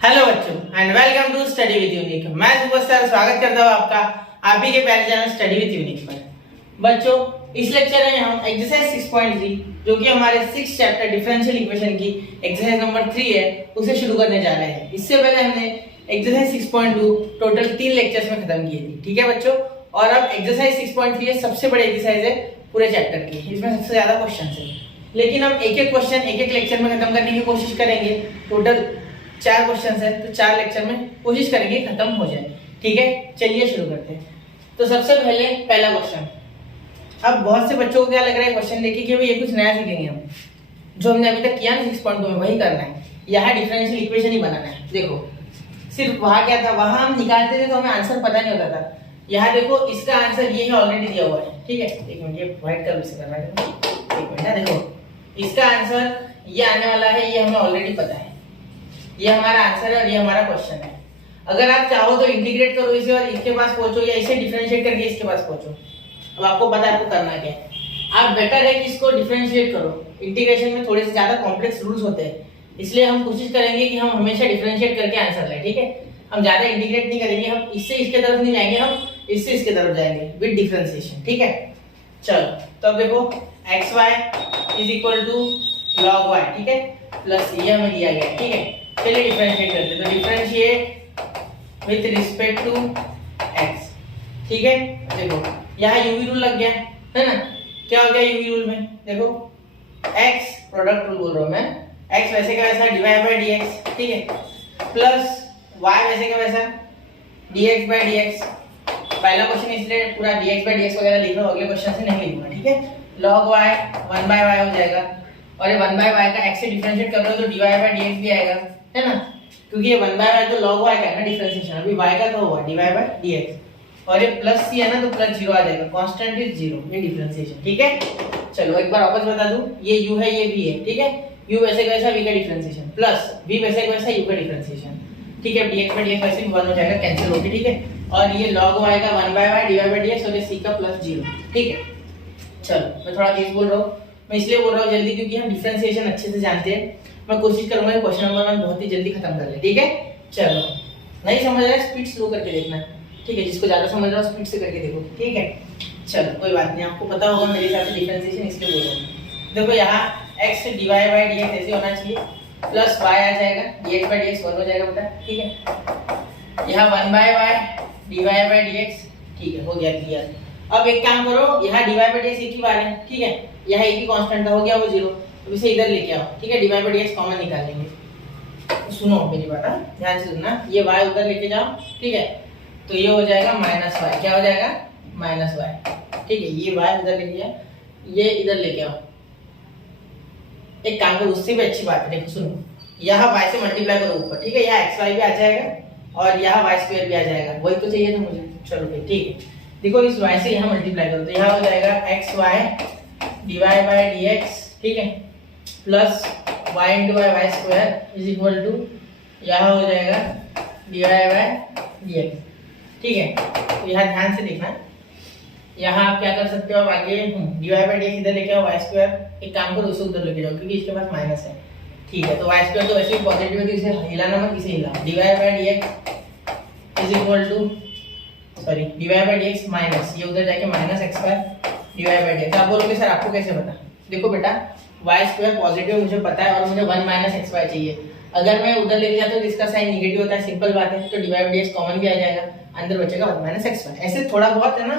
Hello बच्चों and welcome to study with unique. मैं सुबह सर स्वागत करता हूँ आपका आप ही के प्यारे चैनल स्टडी विद यूनिक पर। बच्चों इस लेक्चर में हम एक्सरसाइज 6.3 जो कि हमारे 6 चैप्टर डिफरेंशियल इक्वेशन की एक्सरसाइज नंबर 3 है उसे शुरू करने जा रहे हैं। इससे पहले हमने एक्सरसाइज 6.2 टोटल 3 लेक्चर्स में खत्म किए थे, ठीक है बच्चों। और अब एक्सरसाइज 6.3 सबसे बड़ी एक्सरसाइज है पूरे चैप्टर की, इसमें सबसे ज्यादा क्वेश्चन है। लेकिन हम एक एक क्वेश्चन एक एक लेक्चर में खत्म करने की कोशिश करेंगे। टोटल 4 क्वेश्चन है तो 4 लेक्चर में कोशिश करेंगे खत्म हो जाए, ठीक है। चलिए शुरू करते हैं। तो सबसे पहले पहला क्वेश्चन। अब बहुत से बच्चों को क्या लग रहा है क्वेश्चन देखिए कि भाई ये कुछ नया सीखेंगे हम, जो हमने अभी तक किया ना 6.2 में वही करना है, यहाँ डिफरेंशियल इक्वेशन ही बनाना है। देखो सिर्फ वहां क्या था, वहां हम निकालते थे तो हमें आंसर पता नहीं होता था। यहाँ देखो इसका आंसर ये है, ऑलरेडी दिया हुआ है, ठीक है। एक मिनट, ये व्हाइट कलर से करना है, एक मिनट ना। देखो इसका आंसर ये आने वाला है, ये हमें ऑलरेडी पता है, ये हमारा आंसर है और ये हमारा क्वेश्चन है। अगर आप चाहो तो इंटीग्रेट करो इसे और इसके पास पहुंचो, या इसे डिफरेंशिएट करके इसके पास पहुंचो। अब आपको पता है आपको करना क्या है। आप बेटर है कि इसको डिफरेंशिएट करो। इंटीग्रेशन में थोड़े से ज्यादा कॉम्प्लेक्स रूल्स होते हैं, इसलिए हम कोशिश करेंगे कि हम हमेशा डिफरेंशिएट करके आंसर लें, ठीक है। हम ज्यादा इंटीग्रेट नहीं करेंगे, हम इससे इसके तरफ नहीं जाएंगे, हम इससे इसके तरफ जाएंगे विद डिफरेंशिएशन, ठीक है। चलो तो अब देखो xy is equal to log y, ठीक है, प्लस ये हमें दिया गया, ठीक है। चलिए डिफरेंशिएट करते हैं। तो differentiate with respect to x, ठीक है। देखो यहाँ यूवी रूल लग गया है ना। क्या हो गया यूवी रूल में, देखो x प्रोडक्ट रूल बोल रहा हूँ मैं, x वैसे का वैसा डिवाइड बाय dx, ठीक है, प्लस y वैसे का वैसा dx बाय dx। पहला क्वेश्चन इसलिए पूरा dx बाय dx वगैरह लिख रहा हूँ, अगले क्वेश्चन से नहीं लिखूंगा, ठीक है। log y 1 बाय y हो जाएगा, और ये 1 बाय y का x से डिफरेंशिएट कर रहे हो तो dy बाय dx भी आएगा, है ना, क्योंकि ये 1 बाय y तो log y का है ना डिफरेंशिएशन, अभी y का तो हुआ dy बाय dx, और ये प्लस c है ना तो प्लस 0 आ जाएगा, कांस्टेंट इज 0, ये डिफरेंशिएशन, ठीक है। चलो एक बार वापस बता दूं, ये u है ये v है, ठीक है। u वैसे का वैसा v का डिफरेंशिएशन प्लस v वैसे का वैसा u का डिफरेंशिएशन, ठीक है। dx बाय dx वैसे भी 1 हो जाएगा, कैंसिल होके, ठीक है। और ये log y का 1 by y dy by dx और ये c का प्लस 0, ठीक है। चलो मैं थोड़ा तेज बोल रहा हूँ, मैं इसलिए बोल रहा हूँ जल्दी क्योंकि हम डिफरेंशिएशन अच्छे से जानते हैं। मैं कोशिश करूंगा कि क्वेश्चन नंबर 1 बहुत ही जल्दी खत्म कर ले, ठीक है। चलो नहीं समझ रहा है स्पीड स्लो करके देखना, ठीक है। जिसको ज्यादा समझ रहा हो स्पीड से करके देखो, ठीक है। चलो कोई बात नहीं, आपको पता होगा मेरे हिसाब से डिफरेंशिएशन इसलिए बोल रहा हूँ। देखो यहाँ x dy बाय dx ऐसे होना चाहिए, प्लस y आ जाएगा, dx बाय dx 1 हो जाएगा बेटा, ठीक है। यहाँ 1 by y dy by dx, ठीक है, हो गया क्लियर। अब एक काम करो, यहाँ dy बाय dx एक ही बार है, ठीक है। यहाँ एक ही कांस्टेंट हो गया वो 0, अब इसे इधर लेके आओ, ठीक है। dy बाय dx कॉमन निकाल लेंगे। तो सुनो मेरी बात, ध्यान से सुनना, ये y उधर लेके जाओ, ठीक है। तो ये हो जाएगा माइनस y, क्या हो जाएगा माइनस y, ठीक है। ये y उधर लेके जाओ, ये इधर लेके आओ। एक काम करो, उससे भी अच्छी बात है, देखो सुनो, यहाँ y से मल्टीप्लाई करो ऊपर, ठीक है। यहाँ xy भी आ जाएगा और यहाँ y स्क्वायर भी आ जाएगा, वही तो चाहिए था मुझे। चलो फिर ठीक है, देखो इस y से यहाँ मल्टीप्लाई करो तो यहाँ हो जाएगा xy डिवाइड बाय dx, ठीक है, plus y into y square is equal to यहाँ हो जाएगा डिवाइड बाय dx, ठीक है। तो यहाँ ध्यान से देखना, यहाँ आप क्या कर सकते हो, आप आगे डिवाइड बाय dx इधर लेके आओ, y स्क्वायर एक काम करो उसे उधर लेके जाओ क्योंकि इसके पास माइनस है, ठीक है। तो y स्क्वायर तो वैसे भी पॉजिटिव है तो इसे हिलाना मत, इसे हिलाओ। Divide by dx is equal to sorry divide by dx minus, ये उधर जाके minus x square divide by dx। आप बोलोगे सर आपको कैसे पता, देखो बेटा y स्क्वायर पॉजिटिव मुझे पता है और मुझे 1 माइनस xy चाहिए। अगर मैं उधर लेके जाता हूं तो इसका साइन नेगेटिव होता है, सिंपल बात है। तो डिवाइड बाय dx कॉमन भी आ जाएगा, अंदर बचेगा 1 माइनस xy। ऐसे थोड़ा बहुत है ना,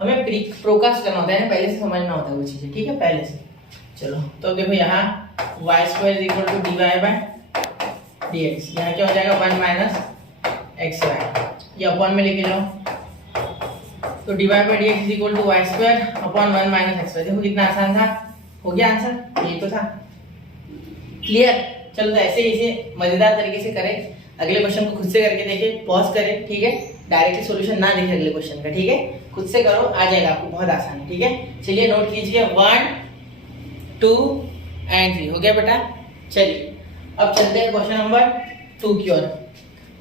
हमें प्रोकास्ट करना होता है, पहले से समझना होता है वो चीजें, ठीक है, पहले से। चलो तो देखो यहाँ y square is equal to divide by dx, यहाँ क्या हो जाएगा 1 माइनस xy, ये अपॉन में लेके जाओ तो divide by dx is equal to y square upon 1 minus xy। देखो कितना आसान था, हो गया आंसर, ये तो था क्लियर। चलो तो ऐसे ही इसे मजेदार तरीके से करें, अगले क्वेश्चन को खुद से करके देखें, पॉज करें, ठीक है। डायरेक्टली सॉल्यूशन ना देखें अगले क्वेश्चन का, ठीक है, खुद से करो, आ जाएगा आपको, बहुत आसान है, ठीक है। चलिए नोट कीजिए 1 2 एंड 3, हो गया बेटा। चलिए अब चलते हैं क्वेश्चन नंबर 2 की ओर।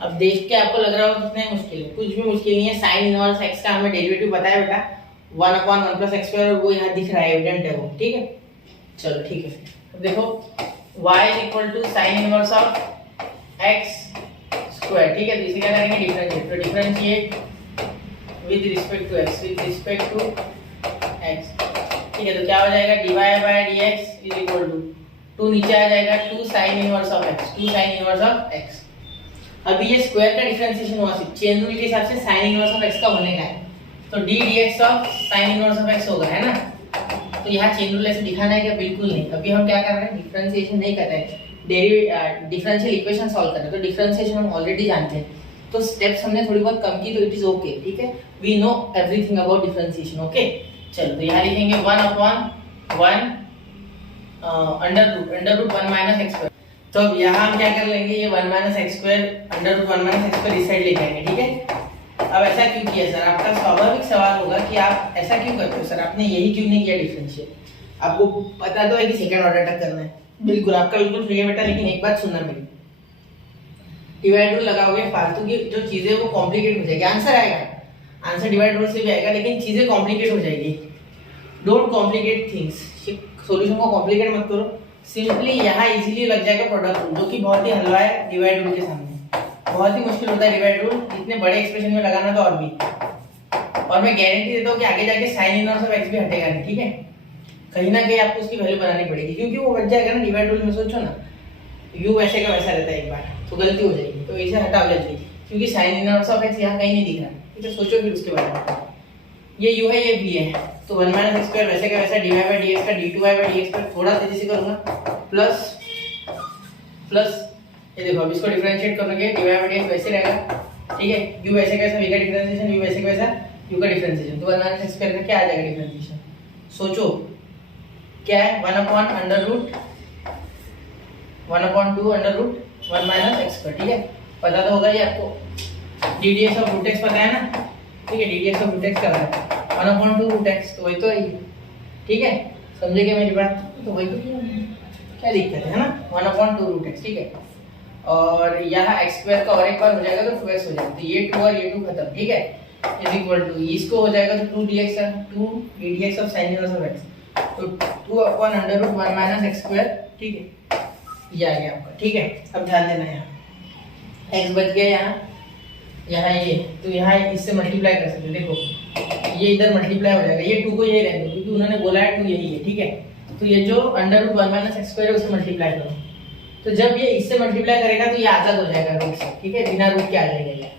अब देख के आपको लग रहा होगा कितना मुश्किल है, कुछ भी मुश्किल नहीं है। साइन इनवर्स x का हमें डेरिवेटिव पता है बेटा, 1/1 + x स्क्वायर, वो यहाँ दिख रहा है, एविडेंट है वो, ठीक है। चलो ठीक है, अब देखो y is equal to sine inverse of x square, ठीक है। तो इसे क्या करेंगे डिफरेंशिएट, तो differentiate with respect to x, with respect to x, ठीक है। तो क्या हो जाएगा dy by dx is equal to 2 नीचे आ जाएगा 2 sin inverse of x, 2 sin inverse of x। अभी ये स्क्वायर का डिफरेंशिएशन हुआ, चेन रूल के हिसाब से sin इनवर्स ऑफ x का होने का है, तो d dx of sin inverse of x होगा, है ना। तो यहाँ चेन रूल ऐसे दिखाना है क्या? बिल्कुल नहीं। अभी हम क्या कर रहे हैं, डिफरेंशिएशन नहीं कर रहे हैं, डिफरेंशियल इक्वेशन सॉल्व कर रहे हैं। तो डिफरेंशिएशन हम ऑलरेडी जानते हैं, तो स्टेप्स हमने थोड़ी बहुत कम की, तो इट इज ओके, ठीक है। We know everything about differentiation, okay. चलो तो यहाँ लिखेंगे 1/1 under root 1 minus x square. तो अब यहाँ हम क्या कर लेंगे, ये 1 minus x square under root 1 minus x square इस साइड ले जाएंगे, ठीक है। अब ऐसा क्यों किया सर? आपका स्वाभाविक सवाल होगा कि आप ऐसा क्यों करते हो सर, आपने यही क्यों नहीं किया डिफरेंशिएट? आपको पता तो है कि सेकंड ऑर्डर तक करना है, बिल्कुल आपका बिल्कुल फ्री है बेटा, लेकिन एक बात सुनना मेरी, डिवाइड रूल लगाओगे फालतू की जो चीजें वो कॉम्प्लिकेट हो जाएगी। आंसर आएगा, आंसर डिवाइड रूल से भी आएगा, लेकिन चीजें कॉम्प्लिकेट हो जाएगी। डोंट कॉम्प्लिकेट थिंग्स, सॉल्यूशन को कॉम्प्लिकेट मत करो, सिंपली यहाँ इजीली लग जाएगा प्रोडक्ट रूल, जो कि बहुत ही हलवा है डिवाइड रूल के सामने। बहुत ही मुश्किल होता है डिवाइड रूल, इतने बड़े एक्सप्रेशन में लगाना तो और भी। और मैं गारंटी देता हूँ कि आगे जाके साइन इनवर्स ऑफ एक्स भी हटेगा नहीं, ठीक है। कहीं ना कहीं आपको उसकी वैल्यू बनानी पड़ेगी, क्योंकि वो बच जाएगा ना डिवाइड रूल में। सोचो ना, u वैसे का वैसा रहता है, एक बार तो गलती हो जाएगी, तो इसे हटाओ जल्दी, क्योंकि साइन इनवर्स ऑफ एक्स यहाँ कहीं नहीं दिख रहा, ठीक है। सोचो फिर उसके बारे में, ये u है, ये v है, तो 1 माइनस एक्स स्क्वायर वैसे का वैसा dy बाय dx का d2y बाय dx पर थोड़ा तेजी से करूंगा, प्लस ये देखो, अब इसको डिफरेंशिएट करोगे dy बाय dx वैसे रहेगा, ठीक है। u वैसे कैसा, v का डिफरेंशिएशन, u वैसे कैसा, u का डिफरेंशिएशन, तो 1 माइनस एक्स स्क्वायर का क्या आ जाएगा डिफरेंशिएशन? सोचो क्या है, 1/2 under root 1 minus x square, ठीक है। पता तो होगा ये आपको, ddx ऑफ रूट x पता है ना, ठीक है। ddx ऑफ रूट x कर रहा है 1/2 रूट x, तो वही तो है, ठीक है। समझे क्या मेरी बात? तो वही तो क्या दिक्कत है ना, 1/2 रूट x, ठीक है। और यहाँ x स्क्वायर का और एक बार हो जाएगा तो 2x हो जाएगा, तो ये 2 और ये 2 खत्म, ठीक है। इज इक्वल टू इसको हो जाएगा तो 2 dx of sin inverse of x, तो 2/√1 माइनस एक्स स्क्वायर, ठीक है। ये आ गया आपका, ठीक है। अब ध्यान देना, यहाँ x बच गया, यहाँ ये, तो यहाँ इससे मल्टीप्लाई कर सकते, देखो ये इधर मल्टीप्लाई हो जाएगा, ये 2 को यही रहने दो, क्योंकि उन्होंने बोला है 2 यही है, ठीक है। तो ये जो under root 1 minus x square है उसे मल्टीप्लाई करो, तो जब ये इससे मल्टीप्लाई करेगा तो ये आजाद हो जाएगा रूट से, ठीक है। बिना रूट के आ जाएगा ये,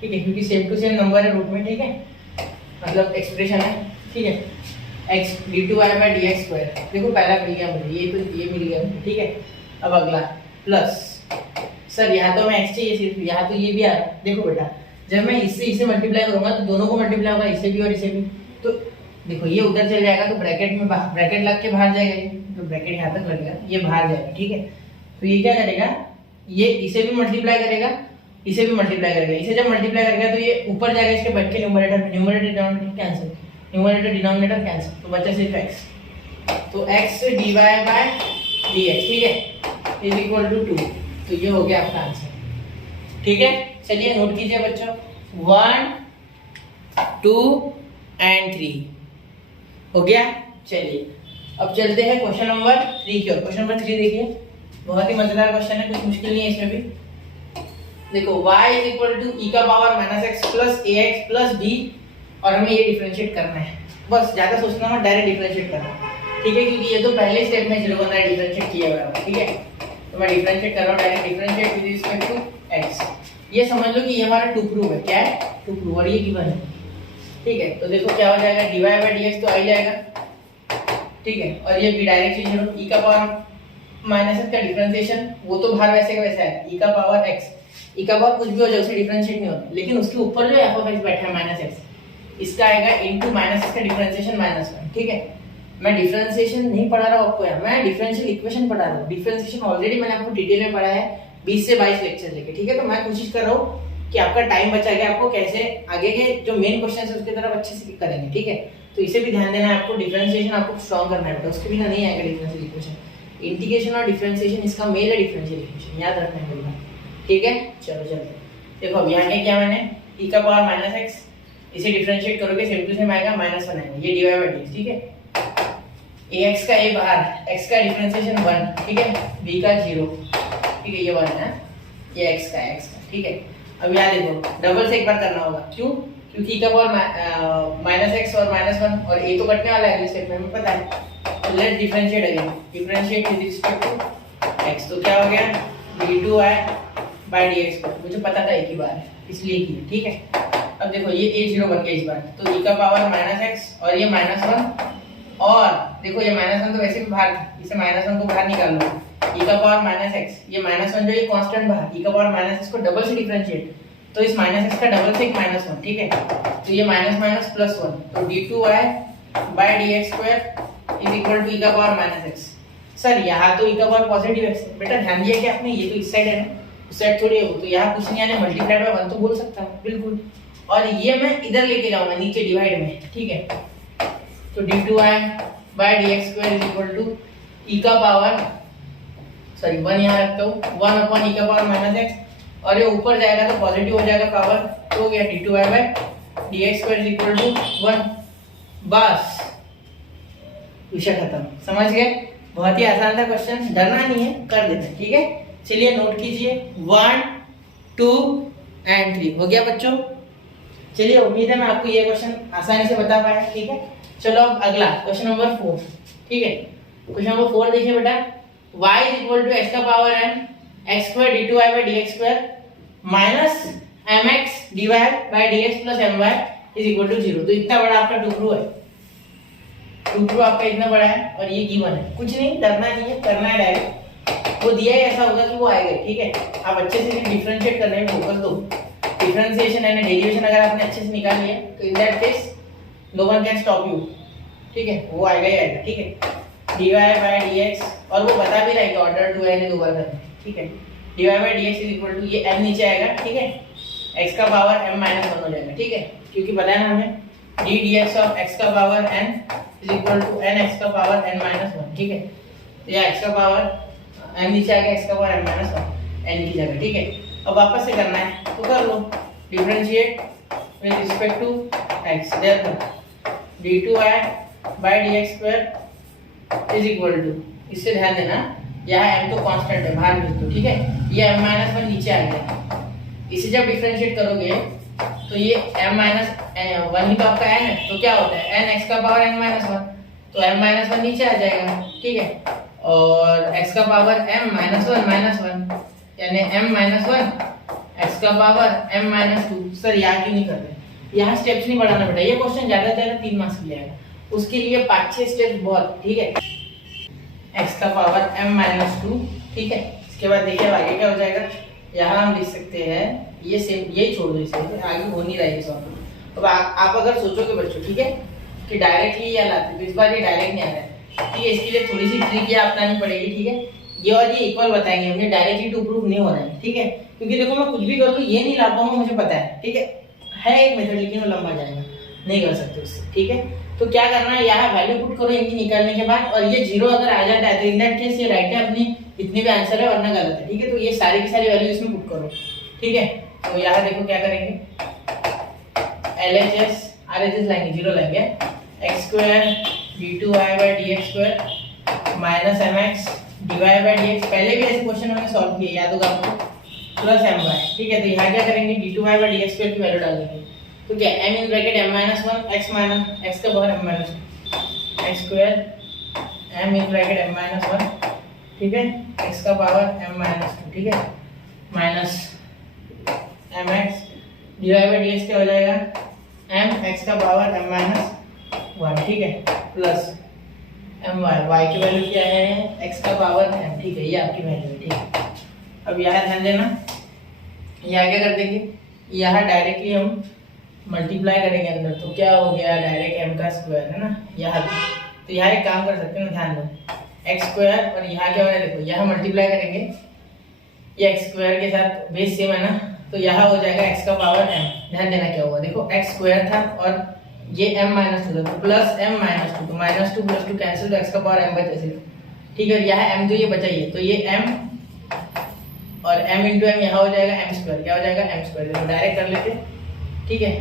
ठीक है, क्योंकि सेम टू सेम नंबर है रूट में, ठीक है, मतलब एक्सप्रेशन है, ठीक है। x d2y by dx square, देखो पहला मिल गया मुझे, ये तो ये मिल गया मुझे, ठीक है। अब अगला प्लस, सर यहाँ तो मैं x चाहिए सिर्फ, यहाँ तो ये भी आ रहा है, देखो बेटा जब मैं इससे इसे मल्टीप्लाई करूंगा तो दोनों को मल्टीप्लाई होगा, इसे भी और इसे भी, तो देखो ये उधर चल जाएगा, तो ब्रैकेट में ब्रैकेट लग के बाहर जाएगा, ये तो ब्रैकेट यहाँ तक लगेगा, ये बाहर जाएगा, ठीक है। तो ये क्या करेगा, ये इसे भी मल्टीप्लाई करेगा, इसे भी मल्टीप्लाई करेगा, इसे जब मल्टीप्लाई करेगा तो ये ऊपर जाएगा इसके बैठ के न्यूमरेटर में, numerator cancel, numerator denominator cancel, तो बचा सिर्फ x, तो x dy बाय dx, ठीक है, इज इक्वल टू 2, तो ये हो गया आपका आंसर, ठीक है। चलिए नोट कीजिए बच्चों, 1 2 एंड 3 हो गया। चलिए अब चलते हैं क्वेश्चन नंबर 3 की ओर। क्वेश्चन नंबर 3 देखिए, बहुत ही मजेदार क्वेश्चन है, कुछ मुश्किल नहीं है इसमें भी। देखो y is equal to e का power minus x plus a x plus b, और हमें ये डिफरेंशिएट करना है, बस ज्यादा सोचना मत, डायरेक्ट डिफरेंशिएट करना है, ठीक है, क्योंकि ये तो पहले स्टेप में 0 बन रहा है, डिफरेंशिएट किया हुआ है, ठीक है। तो मैं डिफरेंशिएट कर रहा हूँ, direct differentiate with respect to x। ये समझ लो कि ये हमारा टू प्रूव है, क्या है, टू प्रूव, और ये गिवन है, ठीक है। तो देखो क्या हो जाएगा, dy बाय dx तो आ जाएगा, ठीक है, और ये भी डायरेक्ट चीज है, e का पावर माइनस एक्स का डिफरेंशिएशन, वो तो बाहर वैसे का वैसा है, e का पावर x, e का पावर कुछ भी हो जाए उसे डिफरेंशिएट नहीं होता, लेकिन उसके ऊपर जो f ऑफ x बैठा है माइनस एक्स, इसका आएगा इनटू माइनस एक्स का डिफरेंशिएशन -1, ठीक है। मैं डिफरेंशिएशन नहीं पढ़ा रहा हूं आपको, यार मैं डिफरेंशियल इक्वेशन पढ़ा रहा हूं। डिफरेंशिएशन ऑलरेडी मैंने आपको डिटेल में पढ़ा है 20 से 22 लेक्चर लेके, ठीक है। तो मैं कोशिश कर रहा हूं कि आपका टाइम बचा के आपको कैसे आगे के जो मेन क्वेश्चंस है उसकी तरफ अच्छे से करेंगे, ठीक है। तो इसे भी ध्यान देना है आपको, डिफरेंशिएशन आपको स्ट्रांग करना है, उसके बिना नहीं आएगा डिफरेंशियल इक्वेशन। इंटीग्रेशन और डिफरेंशिएशन इसका मेन है, डिफरेंशियल इक्वेशन याद रखना है मेरी, ठीक है। चलो चलते देखो, अब यहाँ क्या मैंने e का पावर माइनस एक्स, इसे डिफरेंशिएट करोगे सेम टू सेम आएगा -1 आएगा, ये dy बाय dx, ठीक है। ax का a बाहर, x का डिफरेंशिएशन 1, ठीक है, b का 0, ठीक है, ये 1 है, ये x का ठीक है। अब यहाँ देखो डबल से एक बार करना होगा, क्यों? क्योंकि e का पावर माइनस एक्स और माइनस वन, और a तो कटने वाला है अगले स्टेप में, हमें पता है। तो let differentiate again, differentiate with respect to x, तो क्या हो गया d2y बाय dx पर, मुझे पता था एक ही बार इसलिए की, ठीक है। अब देखो ये a0 बन गया इस बार, तो e का पावर माइनस एक्स और ये माइनस वन, और देखो ये माइनस वन तो वैसे भी बाहर, इसे माइनस वन को बाहर निकाल लो, e का पावर माइनस एक्स, ये माइनस वन जो ये कांस्टेंट बाहर, e का पावर माइनस एक्स को डबल से डिफरेंशिएट, तो इस माइनस एक्स का डबल से एक माइनस वन, ठीक है। तो ये माइनस माइनस प्लस वन, तो d2y by dx square is equal to e का पावर माइनस एक्स। सर यहाँ तो e का पावर पॉजिटिव एक्स है, बेटा ध्यान दिया कि आपने, ये तो इस साइड है ना, उस साइड थोड़ी है, तो यहाँ कुछ नहीं आने, मल्टीप्लाइड बाय वन तो बोल सकता हूँ बिल्कुल, और ये मैं इधर लेके जाऊंगा नीचे डिवाइड में, ठीक है। तो d2y by dx square is equal to e का पावर, सॉरी 1 यहाँ रखता हूँ, 1 अपॉन e का पावर माइनस एक्स, और ये ऊपर जाएगा तो पॉजिटिव हो जाएगा पावर, तो हो गया d2y by dx square is equal to 1। बस विषय खत्म, समझ गए? बहुत ही आसान था क्वेश्चन, डरना नहीं है, कर देते हैं, ठीक है। चलिए नोट कीजिए 1 2 एंड 3 हो गया बच्चों। चलिए उम्मीद है मैं आपको ये क्वेश्चन आसानी से बता पाया, ठीक है। चलो अब अगला क्वेश्चन नंबर 4, ठीक है। क्वेश्चन नंबर 4 देखिए बेटा, y is equal to x का power n x square d2y by dx square minus mx dy by dx plus my is equal to 0। तो इतना बड़ा आपका टुकड़ू है, टुकड़ू आपका इतना बड़ा है, और ये गिवन है, कुछ नहीं डरना नहीं है, करना है डायरेक्ट, वो दिया ही ऐसा होगा कि वो आएगा, ठीक है। आप अच्छे से डिफरेंशिएट करने में फोकस दो, डिफरेंशिएशन एंड डेरिवेशन अगर आपने अच्छे से निकाल लिया तो in that case no one can stop you, ठीक है, वो आएगा ही आएगा, ठीक है। dy बाय dx, और वो बता भी रहा है कि ऑर्डर 2 है, 2 बार करना, ठीक है। dy by dx is equal to, ये m नीचे आएगा, ठीक है, x का पावर m माइनस 1 हो जाएगा, ठीक है, क्योंकि पता है ना हमें d dx ऑफ x का power n is equal to n x का पावर n माइनस 1, ठीक है। तो ये x का पावर m नीचे आ गया, x का पावर m माइनस 1 n की जगह, ठीक है। अब वापस से करना है तो कर लो, differentiate with respect to x, therefore d2y by dx square is equal to, इससे ध्यान देना यहाँ m तो कांस्टेंट है, बाहर भेज दो, ठीक है। ये m माइनस 1 नीचे आ गया, इसे जब डिफरेंशिएट करोगे तो ये m माइनस 1 ही तो आपका n है, तो क्या होता है n x का पावर n माइनस 1, तो m माइनस 1 नीचे आ जाएगा, ठीक है, और x का पावर m माइनस 1 यानी m माइनस 1 x का पावर m माइनस 2। सर यहाँ क्यों नहीं कर रहे, यहाँ स्टेप्स नहीं बढ़ाना बेटा, ये क्वेश्चन ज्यादा से ज्यादा 3 मार्क्स के लिए आएगा, उसके लिए 5-6 स्टेप्स बहुत, ठीक है। x का पावर m माइनस 2, ठीक है। इसके बाद देखिए आगे क्या हो जाएगा, यहाँ हम लिख सकते हैं ये सेम, यही छोड़ दो, इसे आगे हो नहीं रहा है सॉल्व। अब आप अगर सोचोगे बच्चों, ठीक है, कि डायरेक्टली या लाते, तो इस बार ये डायरेक्ट नहीं आ रहा है, ठीक है, इसके लिए थोड़ी सी ट्रिक ये अपनानी पड़ेगी, ठीक है। ये और ये इक्वल बताएंगे हमने, डायरेक्टली टू प्रूव नहीं हो रहा है, ठीक है, क्योंकि देखो मैं कुछ भी कर लूँ ये नहीं ला पाऊंगा, मुझे पता है, ठीक है एक मेथड, लेकिन वो लंबा जाएगा, नहीं कर सकते उससे, ठीक है। तो क्या करना है, यहाँ वैल्यू पुट करो इनकी निकालने के बाद, और ये 0 अगर आ जाता है तो इन दैट केस ये राइट है अपनी, इतने भी आंसर है, वरना गलत है, ठीक है। तो ये सारी की सारी वैल्यू इसमें पुट करो, ठीक है। तो यहाँ देखो क्या करेंगे, LHS RHS लाएंगे, 0 लाएंगे, x square d2y by dx square minus mx dy by dx, पहले भी ऐसे क्वेश्चन हमने सॉल्व किए, याद होगा आपको, प्लस my, ठीक है। तो यहाँ क्या करेंगे, d2y बाय dx स्क्वायर की वैल्यू डाल देंगे, तो क्या m in bracket m minus 1 x minus x का power m minus 1 x square m in bracket m minus 1, ठीक है, x का पावर m माइनस 2, ठीक है, minus mx dy by dx क्या हो जाएगा, m x का पावर m माइनस 1, ठीक है, प्लस my, y की वैल्यू क्या है, x का पावर m, ठीक है, ये आपकी वैल्यू है, ठीक है। अब यहाँ ध्यान देना, यहाँ क्या कर देंगे, यहाँ डायरेक्टली हम मल्टीप्लाई करेंगे अंदर, तो क्या हो गया, डायरेक्ट m का स्क्वायर है ना यहाँ, तो यहाँ एक काम कर सकते हैं, ध्यान दो, x स्क्वायर, और यहाँ क्या हो रहा है देखो, यहाँ मल्टीप्लाई करेंगे, ये x स्क्वायर के साथ बेस सेम है ना, तो यहाँ हो जाएगा x का पावर m, ध्यान देना क्या होगा, देखो x स्क्वायर था और ये m माइनस 2 था, तो प्लस m माइनस 2, तो माइनस 2 प्लस 2 कैंसिल, तो x का पावर m बचा सिर्फ, ठीक है। यहाँ m जो ये बचा, ये तो ये m और m इंटू m यहाँ हो जाएगा m स्क्वायर, क्या हो जाएगा m स्क्वायर, तो डायरेक्ट कर लेते, ठीक है।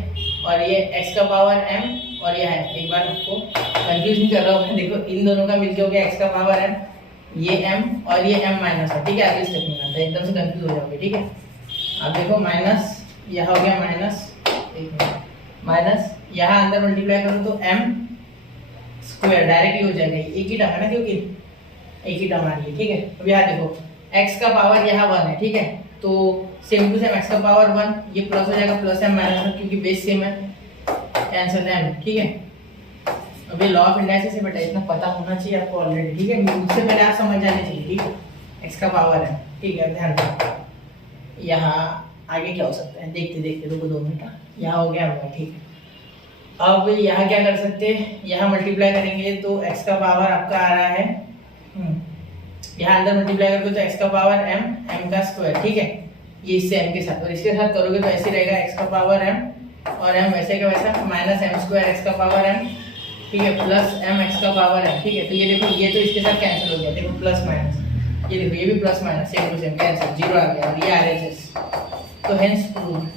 और ये x का पावर m और यह है, एक बार आपको कंफ्यूज नहीं कर रहा हूँ, देखो इन दोनों का मिलके हो गया x का पावर m, ये m और ये m माइनस है, ठीक है, अगले स्टेप में आता है, एकदम से कंफ्यूज हो जाओगे, ठीक है। अब देखो माइनस, यहाँ हो गया माइनस, माइनस यहाँ अंदर मल्टीप्लाई करो तो m स्क्वायर डायरेक्टली हो जाएगा, एक ही टर्म है ना, क्योंकि एक ही टर्म आ रही है, ठीक है। अब यहाँ देखो x का पावर यहाँ 1 है, ठीक है, तो सेम टू सेम x का पावर 1, ये प्लस हो जाएगा प्लस m माइनस 1, क्योंकि बेस सेम है, आंसर m, ठीक है। अब ये लॉ ऑफ इंडाइसिस से बेटा इतना पता होना चाहिए आपको ऑलरेडी, ठीक है, मुझसे पहले आप समझ जाने चाहिए, ठीक है। x का पावर है, ठीक है, ध्यान रखो। यहाँ आगे क्या हो सकता है, देखते देखते रुको 2 मिनट, यहाँ हो गया होगा, ठीक है। अब यहाँ क्या कर सकते हैं, यहाँ मल्टीप्लाई करेंगे तो x का पावर आपका आ रहा है, यहाँ अंदर मल्टीप्लाई करोगे तो x का पावर m का स्क्वायर, ठीक है, ये इससे m के साथ, और इसके साथ करोगे तो ऐसे रहेगा x का पावर m और m वैसे का वैसा माइनस m स्क्वायर x का पावर m, ठीक है, प्लस m x का पावर m, ठीक है। तो ये देखो ये तो इसके साथ कैंसिल हो गया, देखो प्लस माइनस, ये देखो ये भी plus minus same to same cancel, zero आ गया, और ये RHS, तो हेंस प्रूव,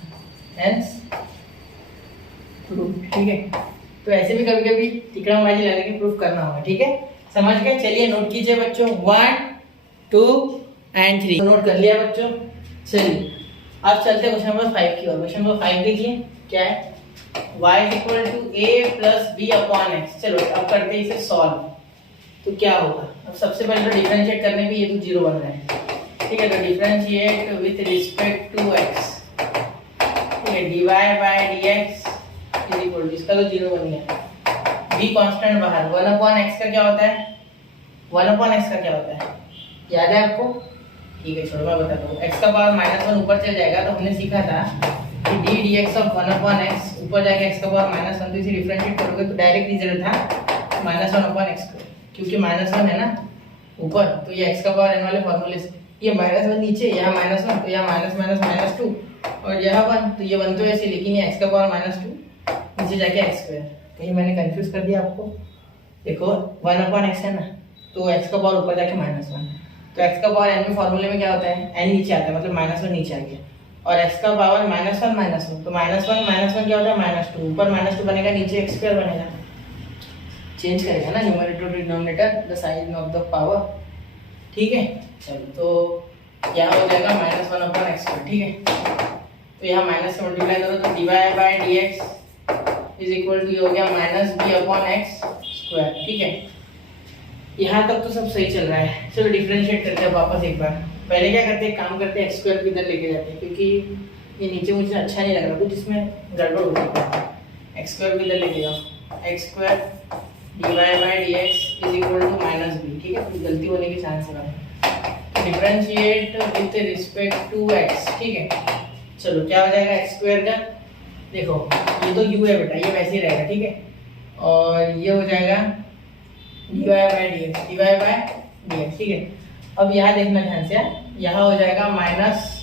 हेंस प्रूफ, ठीक है। तो ऐसे भी कभी कभी तिकड़मबाजी लगा के प्रूफ करना होगा, ठीक है, समझ गए। चलिए नोट कीजिए बच्चों, 1 2 and 3 नोट कर लिया बच्चों। चलिए अब चलते हैं क्वेश्चन नंबर 5 की ओर। क्वेश्चन नंबर 5 देखिए क्या है, y equal to a plus b upon x. चलो अब करते हैं इसे सॉल्व, तो क्या होगा। अब सबसे पहले तो डिफरेंशिएट करने पे ये तो जीरो बन रहा है, ठीक है, तो differentiate with respect to x, ठीक है, dy by dx is equal to, इसका तो जीरो बन गया, b कांस्टेंट बाहर, 1 अपॉन x का क्या होता है, 1 अपॉन x का क्या होता है, याद है आपको, ठीक है, छोड़ो मैं बताता हूँ। x का पावर -1 ऊपर चल जाएगा, तो हमने सीखा था कि d dx of 1 upon x, ऊपर जाएगा x का पावर -1, तो इसे डिफरेंशिएट करोगे तो डायरेक्ट रिजल्ट था -1 अपॉन x, क्योंकि -1 है ना ऊपर, तो ये x का पावर n वाले फॉर्मूले से, ये -1 नीचे, यहाँ -1, तो यहाँ माइनस माइनस -2, और यहाँ 1, तो ये 1 तो ऐसे, लेकिन ये x का पावर -2 नीचे जाके x स्क्वायर, कहीं मैंने कंफ्यूज कर दिया आपको। देखो 1 अपॉन x है ना, तो x का पावर ऊपर जाके -1, तो x का पावर n में फॉर्मूले में क्या होता है, n नीचे आता है, मतलब -1 नीचे आ गया, और x का पावर -1 तो -1 क्या होता है -2, ऊपर -2 बनेगा, नीचे x स्क्वायर बनेगा, चेंज करेगा ना numerator to denominator the sign of the power, ठीक है। चलो तो यहाँ हो जाएगा -1 अपॉन x स्क्वायर, ठीक है, तो यहाँ माइनस से मल्टीप्लाई करो तो dy by dx is equal to, ये हो गया -b अपॉन x स्क्वायर, ठीक है। यहाँ तक तो सब सही चल रहा है। चलो डिफरेंशिएट करते हैं वापस एक बार, पहले क्या करते हैं, काम करते हैं x स्क्वायर को इधर लेके जाते हैं, क्योंकि ये नीचे मुझे अच्छा नहीं लग रहा, कुछ इसमें गड़बड़ हो सकता है। x स्क्वायर को इधर लेके जाओ, x square dy by dx is equal to -b, ठीक है, कुछ गलती होने के चांस है। Differentiate with respect to x, ठीक है। चलो क्या हो जाएगा x स्क्वायर का, देखो ये तो u है बेटा, ये वैसे ही रहेगा, ठीक है, और ये हो जाएगा dy बाय dx, ठीक है। अब यहाँ देखना ध्यान से, यहाँ हो जाएगा माइनस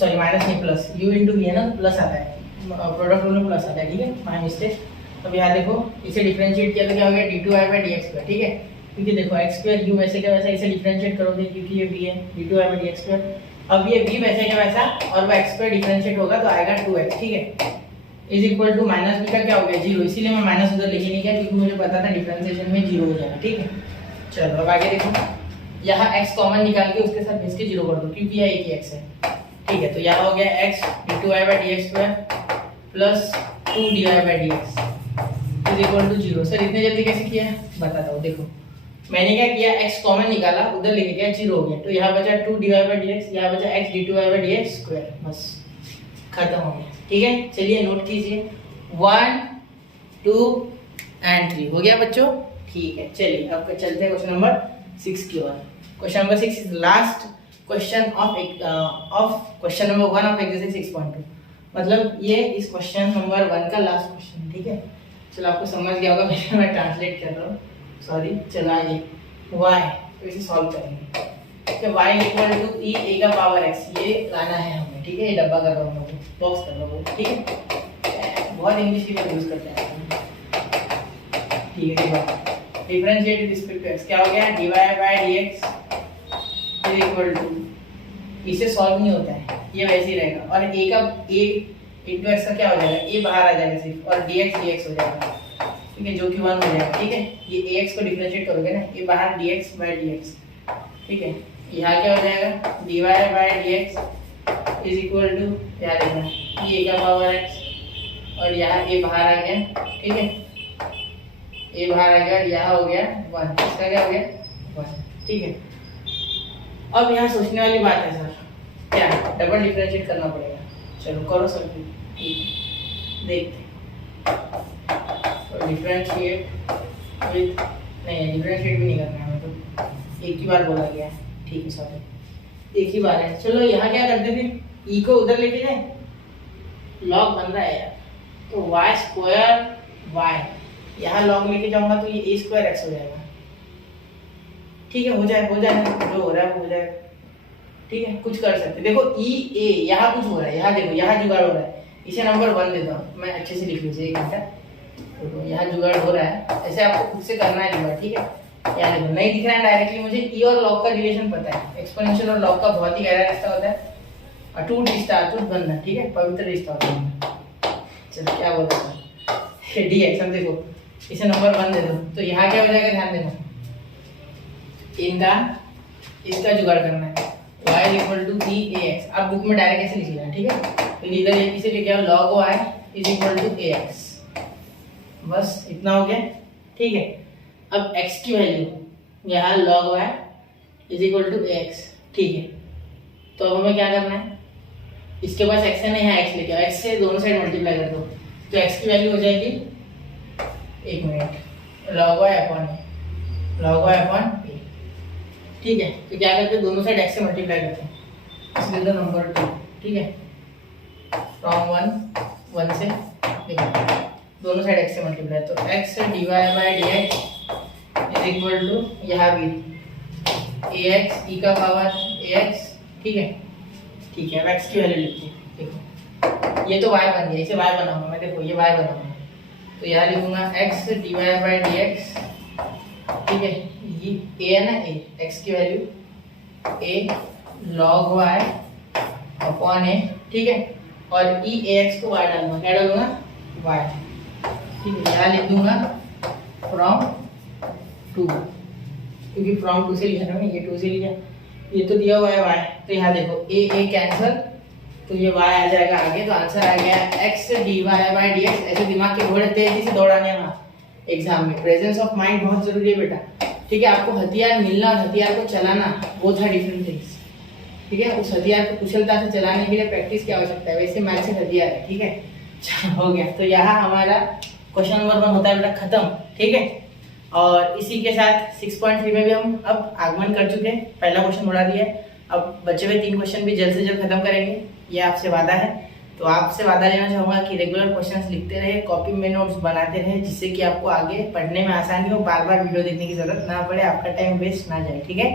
नहीं प्लस, u इंटू v है ना, प्लस आता है, प्रोडक्ट रूल में प्लस आता है, ठीक है, माय मिस्टेक। अब यहाँ देखो इसे डिफरेंशिएट किया तो क्या हो गया, d2y बाय dx स्क्वायर, ठीक है, क्योंकि देखो x स्क्वायर u वैसे का वैसा, इसे डिफरेंशिएट करोगे क्योंकि ये v है, d2y बाय dx स्क्वायर। अब ये v वैसे का वैसा और वो x स्क्वायर डिफरेंशिएट होगा तो आएगा 2x, ठीक है, इज इक्वल टू -b का क्या हो गया, 0, इसीलिए मैं माइनस उधर लेके नहीं गया, क्योंकि मुझे पता था डिफरेंशिएशन में 0 हो जाएगा, ठीक है। चलो अब आगे देखो, यहाँ x कॉमन निकाल के उसके साथ भेज के 0 कर दो, क्योंकि यह एक ही x है, ठीक है। तो यहाँ हो गया x d2y बाय dx स्क्वायर plus 2dy by dx is equal to 0। Sir इतने जल्दी कैसे किया, बताता हूँ। देखो मैंने क्या किया, x कॉमन निकाला, उधर लेके गया, 0 हो गया, तो यहाँ बचा 2dy बाय dx, यहाँ बचा x d2y by dx square, बस खत्म हो गया, ठीक है। चलिए नोट कीजिए, 1 2 and 3 हो गया बच्चों, ठीक है। चलिए अब चलते हैं क्वेश्चन नंबर 6 की ओर। Question number 6 is last question of question number 1 of exercise 6.2, मतलब ये इस क्वेश्चन नंबर 1 का लास्ट क्वेश्चन, ठीक है। चलो आपको समझ गया होगा, मैं ट्रांसलेट कर रहा हूँ, सॉरी। चलो आइए y, तो इसे सॉल्व करेंगे, तो y equal to e a का पावर x, ये लाना है हमें, ठीक है। ये डब्बा कर रहा हूँ मैं, बॉक्स कर रहा हूँ, ठीक है, बहुत इंग्लिश की यूज करते हैं, ठीक है। Differentiate with respect to x, क्या हो गया, dy by dx is equal to, इसे सॉल्व नहीं होता है, ये वैसे ही रहेगा, और a का a इंटू x का क्या हो जाएगा, a बाहर आ जाएगा सिर्फ, और dx हो जाएगा, ठीक है, जो कि 1 हो जाएगा। ठीक है, ये ax को डिफरेंशिएट करोगे ना, ये बाहर dx बाय dx, ठीक है, यहाँ क्या हो जाएगा dy by dx is equal to, क्या देखना ये का पावर x और यहाँ ये बाहर आ गया। ठीक है, ये बाहर आ गया, यहाँ हो गया 1, इसका क्या हो गया 1। ठीक है, अब यहाँ सोचने वाली बात है सर, क्या डबल डिफरेंशिएट करना पड़ेगा। चलो करो सब, ठीक है, देखते हैं। डिफरेंशिएट विद, नहीं डिफरेंशिएट भी नहीं करना है हमें, तो एक ही बार बोला गया है। ठीक है, सॉरी एक ही बार है। चलो यहाँ क्या करते थे, ई को उधर लेके जाए, लॉग बन रहा है यार, तो वाई स्क्वायर वाई, यहाँ लॉग लेके जाऊंगा तो ये ए स्क्वायर एक्स हो जाएगा। ठीक है, हो जाए जो हो रहा है वो हो जाएगा। ठीक है, कुछ कर सकते, देखो ई ए यहाँ कुछ हो रहा है, यहाँ देखो यहाँ जुगाड़ हो रहा है, इसे नंबर 1 देता हूँ मैं, अच्छे से लिख लीजिए एक मिनट। तो यहाँ जुगाड़ हो रहा है, ऐसे आपको खुद से करना है जुगाड़। ठीक है, यहाँ देखो नहीं दिख रहा है डायरेक्टली, मुझे ई और लॉग का रिलेशन पता है, एक्सपोनेंशियल और लॉग का बहुत ही गहरा रिश्ता होता है, अटूट रिश्ता, अटूट बंधन। ठीक है, पवित्र रिश्ता होता है। चलो क्या बोल रहा है डी एक्स, देखो इसे नंबर 1 दे दो, तो यहाँ क्या हो जाएगा ध्यान देना, इनका इसका जुगाड़ करना है, y equal to e a x. आप बुक में डायरेक्ट ऐसे लिख लेना। ठीक है, तो इधर इसे लिख आओ log y is equal to a x, बस इतना हो गया। ठीक है, अब x की वैल्यू यहाँ log y is equal to a x. ठीक है, तो अब हमें क्या करना है, इसके पास x है ना, यहाँ x लेके आओ, x से दोनों साइड मल्टीप्लाई कर दो, तो x की वैल्यू हो जाएगी, एक मिनट, log y अपॉन ए। ठीक है, तो क्या करते हैं, दोनों साइड x से मल्टीप्लाई करते हैं, इसलिए तो नंबर 2। ठीक है, फ्रॉम 1 से देखो दोनों साइड x से मल्टीप्लाई, तो x से dy by dx is equal to यहाँ भी ax e का पावर ax। ठीक है, ठीक है, अब x की वैल्यू लिखिए, देखो ये तो y बन गया, इसे y बनाऊंगा मैं, देखो ये y बनाऊंगा, तो यहाँ लिखूंगा x dy बाय dx। ठीक है, ये a है ना, a x की value a log y upon a। ठीक है, और e ax को y डालूंगा, क्या डालूंगा y। ठीक है, यहाँ लिख दूंगा फ्रॉम 2, क्योंकि फ्रॉम 2 से लिखा है, ये 2 से लिखा, ये तो दिया हुआ है y, तो यहाँ देखो a कैंसिल, तो ये y आ जाएगा आगे, तो आंसर आ गया x dy बाय dx। ऐसे दिमाग के घोड़े तेजी से दौड़ाने हैं एग्जाम में, प्रेजेंस ऑफ माइंड बहुत जरूरी है बेटा। ठीक है, आपको हथियार मिलना और हथियार को चलाना वो था डिफरेंट थिंग्स। ठीक है, उस हथियार को कुशलता से चलाने के लिए प्रैक्टिस की आवश्यकता है, वैसे मैथ से हथियार है। ठीक है, हो गया, तो यहाँ हमारा क्वेश्चन नंबर 1 होता है बेटा खत्म। ठीक है, और इसी के साथ 6.3 में भी हम अब आगमन कर चुके हैं, पहला क्वेश्चन उड़ा दिया है, अब बचे हुए 3 क्वेश्चन भी जल्द से जल्द खत्म करेंगे, ये आपसे वादा है। तो आपसे वादा लेना चाहूँगा कि रेगुलर क्वेश्चंस लिखते रहे, कॉपी में नोट्स बनाते रहे, जिससे कि आपको आगे पढ़ने में आसानी हो, बार बार वीडियो देखने की जरूरत ना पड़े, आपका टाइम वेस्ट ना जाए। ठीक है,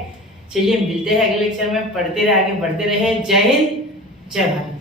चलिए मिलते हैं अगले लेक्चर में, पढ़ते रहे, आगे बढ़ते रहे। जय हिंद, जय भारत।